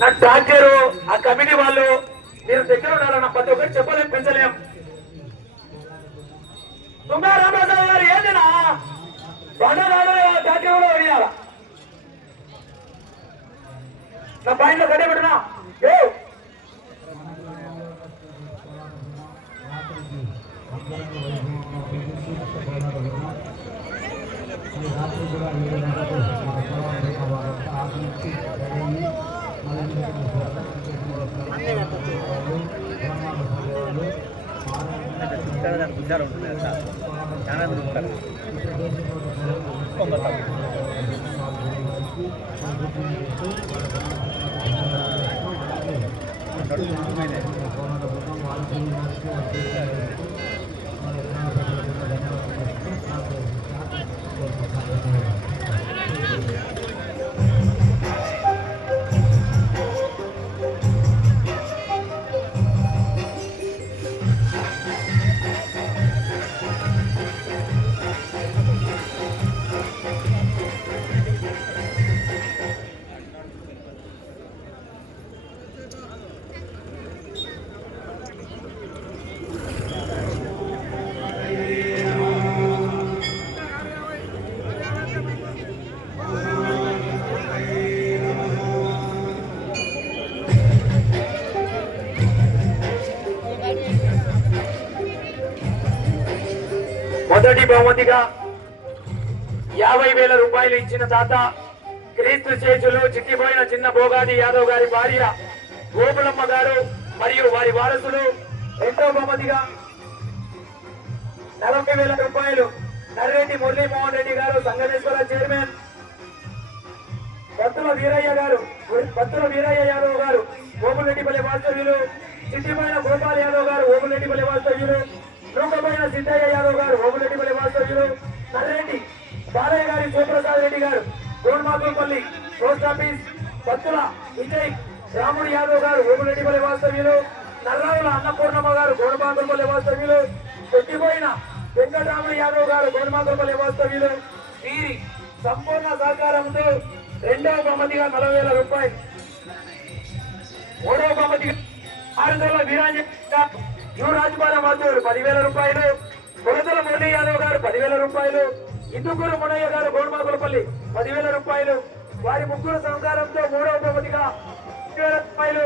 నా డాక్టరు ఆ కమిటీ వాళ్ళు మీరు దగ్గర ఉండాలన్న ప్రతి ఒక్కరు చెప్పలేం పెంచలేం. తుంగా రామరాజు గారు ఏంటినా డాక్టర్ కూడా వేయాల నా పాయింట్లో కట్టే పెట్టినా మొదటి బహుమతిగా 50,000 రూపాయలు ఇచ్చిన తాత క్రీస్తు చేతులు చిక్కిపోయిన చిన్న భోగాది యాదవ్ గారి భార్య గోపులమ్మ గారు మరియు వారి వారసులు. రెండో బహుమతిగా 40,000 రూపాయలు నర్రెడ్డి మురళీమోహన్ రెడ్డి గారు సంగమేశ్వర చైర్మన్. పత్తుల వీరయ్య యాదవ్ గారు ఓపులరెడ్డిపల్లి వాస్తవ్యులు. చిట్టిపోయిన గోపాల్ యాదవ్ గారు ఓపులరెడ్డిపల్లి వాస్తవ్యులు. రూపమైన సిద్ధయ్య యాదవ్ గారు ఓపులరెడ్డిపల్లి వాస్తవ్యులు. నర్రెడ్డి బాలయ్య గారి శివప్రసాద్ రెడ్డి గారు గోన్మాకులపల్లి పోస్ట్ ఆఫీస్. పత్తుల విజయ్ రాముడు యాదవ్ గారు ఓపులరెడ్డిపల్లి వాస్తవ్యులు. నర్రావుల అన్నపూర్ణమ్మ గారు గోన్మాకులపల్లి వాస్తవ్యులు. కొట్టిపోయిన వెంకటరాముడు యాదవ్ గారు గోన్మాకులపల్లి వాస్తవ్యులు. వీరి సంపూర్ణ సహకారంతో రెండవ బహుమతిగా 40,000 రూపాయలు. మూడవ బహుమతిగా 6 వీరాంజన యు రాజపాలెం వాస్తవ్యులు 10,000 రూపాయలు. కొలతల మురళీ యాదవ్ గారు 10,000 రూపాయలు. ఇందుకూరు మునయ్య గారు గోన్మాకులపల్లి 10,000 రూపాయలు. వారి ముగ్గురు సహకారంతో మూడవ బహుమతిగా 20,000 రూపాయలు.